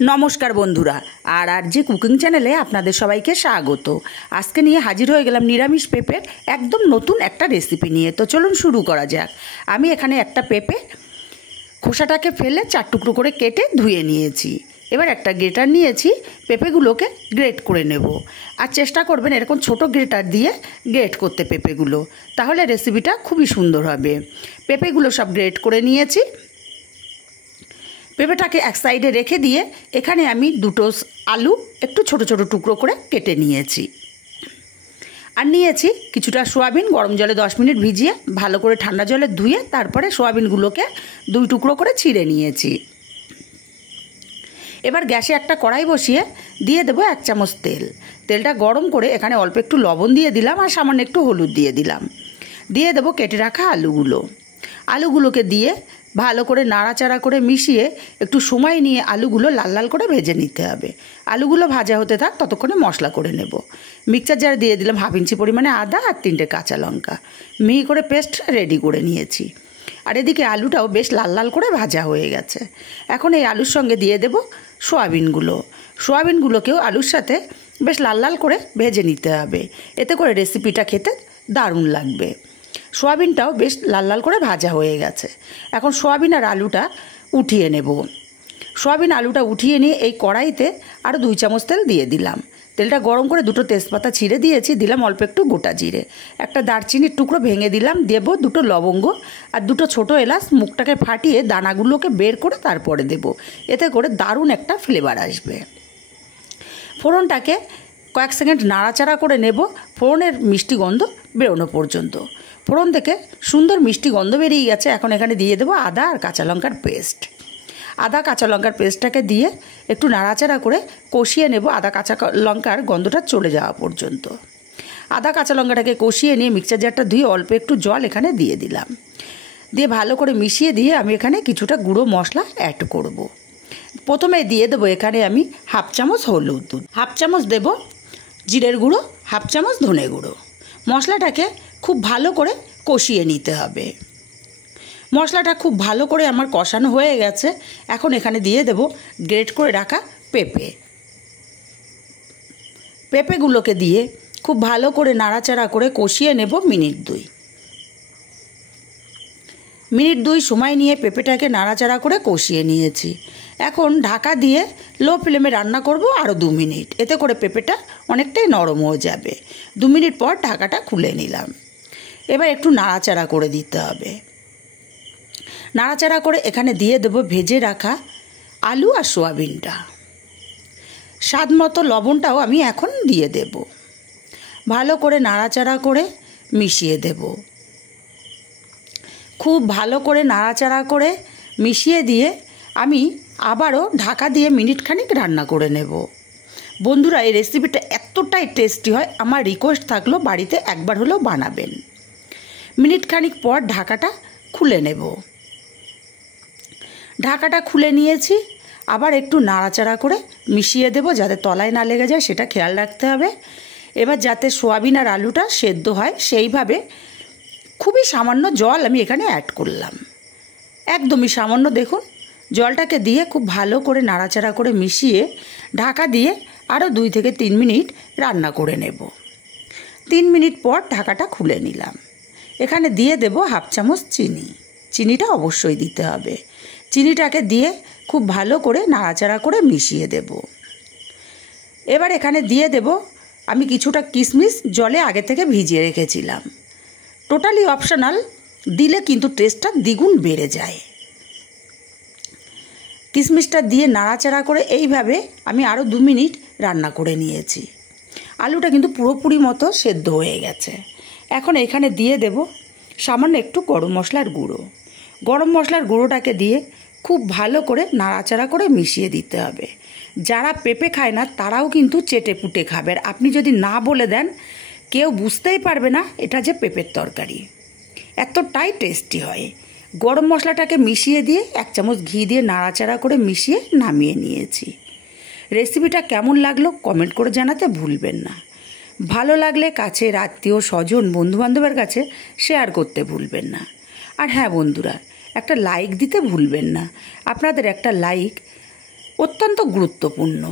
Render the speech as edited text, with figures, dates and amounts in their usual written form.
নমস্কার বন্ধুরা, আর যে কুকিং চ্যানেলে আপনাদের সবাইকে স্বাগত। আজকে নিয়ে হাজির হয়ে গেলাম নিরামিষ পেঁপের একদম নতুন একটা রেসিপি নিয়ে। তো চলুন শুরু করা যাক। আমি এখানে একটা পেঁপে খোসাটাকে ফেলে 4 টুকরো করে কেটে ধুয়ে নিয়েছি। এবার একটা গ্রেটার নিয়েছি, পেঁপেগুলোকে গ্রেট করে নেব। আর চেষ্টা করবেন এরকম ছোট গ্রেটার দিয়ে গ্রেট করতে পেঁপেগুলো, তাহলে রেসিপিটা খুবই সুন্দর হবে। পেঁপেগুলো সব গ্রেট করে নিয়েছি। পেঁপেটাকে এক সাইডে রেখে দিয়ে এখানে আমি দুটো আলু একটু ছোট ছোট টুকরো করে কেটে নিয়েছি। আর নিয়েছি কিছুটা সোয়াবিন, গরম জলে 10 মিনিট ভিজিয়ে ভালো করে ঠান্ডা জলে ধুয়ে তারপরে সোয়াবিনগুলোকে 2 টুকরো করে ছিঁড়ে নিয়েছি। এবার গ্যাসে একটা কড়াই বসিয়ে দিয়ে দেবো 1 চামচ তেল। তেলটা গরম করে এখানে অল্প একটু লবণ দিয়ে দিলাম আর সামান্য একটু হলুদ দিয়ে দিলাম। দিয়ে দেবো কেটে রাখা আলুগুলোকে দিয়ে ভালো করে নাড়াচাড়া করে মিশিয়ে একটু সময় নিয়ে আলুগুলো লাল লাল করে ভেজে নিতে হবে। আলুগুলো ভাজা হতে থাক, ততক্ষণে মশলা করে নেব। মিক্সচার জারে দিয়ে দিলাম 1/2 ইঞ্চি পরিমাণে আদা আর 3টে কাঁচা লঙ্কা, মিহি করে পেস্ট রেডি করে নিয়েছি। আর এদিকে আলুটাও বেশ লাল লাল করে ভাজা হয়ে গেছে। এখন এই আলুর সঙ্গে দিয়ে দেব সোয়াবিনগুলোকেও আলুর সাথে বেশ লাল লাল করে ভেজে নিতে হবে, এতে করে রেসিপিটা খেতে দারুণ লাগবে। সোয়াবিনটাও বেশ লাল লাল করে ভাজা হয়ে গেছে। এখন সোয়াবিন আর আলুটা উঠিয়ে নেব। আলুটা উঠিয়ে নিয়ে এই কড়াইতে আরও 2 চামচ তেল দিয়ে দিলাম। তেলটা গরম করে 2টো তেজপাতা ছিঁড়ে দিয়েছি, দিলাম অল্প একটু গোটা জিরে, একটা দারচিনির টুকরো ভেঙে দিলাম, দেব 2টো লবঙ্গ আর 2টো ছোটো এলাচ মুখটাকে ফাটিয়ে দানাগুলোকে বের করে তারপরে দেব, এতে করে দারুণ একটা ফ্লেভার আসবে। ফোড়নটাকে কয়েক সেকেন্ড নাড়াচাড়া করে নেব ফোড়নের মিষ্টি গন্ধ বেরোনো পর্যন্ত। ফোড়ন থেকে সুন্দর মিষ্টি গন্ধ বেরিয়ে গেছে। এখন এখানে দিয়ে দেবো আদা আর কাঁচা লঙ্কার পেস্টটাকে দিয়ে একটু নাড়াচাড়া করে কষিয়ে নেব আদা কাঁচা লঙ্কার গন্ধটা চলে যাওয়া পর্যন্ত। আদা কাঁচা লঙ্কাটাকে কষিয়ে নিয়ে মিক্সচার জারটা ধুয়ে অল্প একটু জল এখানে দিয়ে দিলাম। দিয়ে ভালো করে মিশিয়ে দিয়ে আমি এখানে কিছুটা গুঁড়ো মশলা অ্যাড করব। প্রথমে দিয়ে দেবো এখানে আমি 1/2 চামচ হলুদ, 1/2 চামচ দেব জিরের গুঁড়ো, 1/2 চামচ ধনে গুঁড়ো। মশলাটাকে খুব ভালো করে কষিয়ে নিতে হবে। মশলাটা খুব ভালো করে আমার কষানো হয়ে গেছে। এখন এখানে দিয়ে দেব গ্রেট করে রাখা পেঁপেগুলোকে দিয়ে খুব ভালো করে নাড়াচাড়া করে কষিয়ে নেব মিনিট 2 সময় নিয়ে পেঁপেটাকে নাড়াচাড়া করে কষিয়ে নিয়েছি। এখন ঢাকা দিয়ে লো ফ্লেমে রান্না করব আরও 2 মিনিট, এতে করে পেঁপেটা অনেকটাই নরম হয়ে যাবে। 2 মিনিট পর ঢাকাটা খুলে নিলাম। এবার একটু নাড়াচাড়া করে দিতে হবে। নাড়াচাড়া করে এখানে দিয়ে দেবো ভেজে রাখা আলু আর সোয়াবিনটা। স্বাদ মতো লবণটাও আমি এখন দিয়ে দেব। ভালো করে নাড়াচাড়া করে মিশিয়ে দেব। খুব ভালো করে নাড়াচাড়া করে মিশিয়ে দিয়ে আমি আবারও ঢাকা দিয়ে মিনিট খানিক রান্না করে নেব। বন্ধুরা, এই রেসিপিটা এতটাই টেস্টি হয়, আমার রিকোয়েস্ট থাকলো বাড়িতে একবার হলেও বানাবেন। মিনিট খানিক পর ঢাকাটা খুলে নেব। ঢাকাটা খুলে নিয়েছি। আবার একটু নাড়াচাড়া করে মিশিয়ে দেব, যাতে তলায় না লেগে যায় সেটা খেয়াল রাখতে হবে। এবার যাতে সোয়াবিন আর আলুটা সেদ্ধ হয় সেইভাবে খুবই সামান্য জল আমি এখানে অ্যাড করলাম, একদমই সামান্য। দেখুন, জলটাকে দিয়ে খুব ভালো করে নাড়াচাড়া করে মিশিয়ে ঢাকা দিয়ে আরও 2 থেকে 3 মিনিট রান্না করে নেব। 3 মিনিট পর ঢাকাটা খুলে নিলাম। এখানে দিয়ে দেব 1/2 চামচ চিনিটা অবশ্যই দিতে হবে। চিনিটাকে দিয়ে খুব ভালো করে নাড়াচাড়া করে মিশিয়ে দেব। এবার এখানে দিয়ে দেব আমি কিছুটা কিশমিশ জলে আগে থেকে ভিজিয়ে রেখেছিলাম। টোটালি অপশনাল, দিলে কিন্তু টেস্টটা দ্বিগুণ বেড়ে যায়। কিশমিশটা দিয়ে নাড়াচাড়া করে এইভাবে আমি আরও 2 মিনিট রান্না করে নিয়েছি। আলুটা কিন্তু পুরোপুরি মতো সেদ্ধ হয়ে গেছে। এখন এখানে দিয়ে দেব সামান্য একটু গরম মশলার গুঁড়োটাকে দিয়ে খুব ভালো করে নাড়াচাড়া করে মিশিয়ে দিতে হবে। যারা পেঁপে খায় না তারাও কিন্তু চেটে পুটে খাবে। আপনি যদি না বলে দেন কেউ বুঝতেই পারবে না এটা যে পেঁপের তরকারি, এতটাই টেস্টি হয়। গরম মশলাটাকে মিশিয়ে দিয়ে 1 চামচ ঘি দিয়ে নাড়াচাড়া করে মিশিয়ে নামিয়ে নিয়েছি। রেসিপিটা কেমন লাগলো কমেন্ট করে জানাতে ভুলবেন না। ভালো লাগলে কাছের আত্মীয় স্বজন বন্ধুবান্ধবের কাছে শেয়ার করতে ভুলবেন না। আর হ্যাঁ বন্ধুরা, একটা লাইক দিতে ভুলবেন না। আপনাদের একটা লাইক অত্যন্ত গুরুত্বপূর্ণ।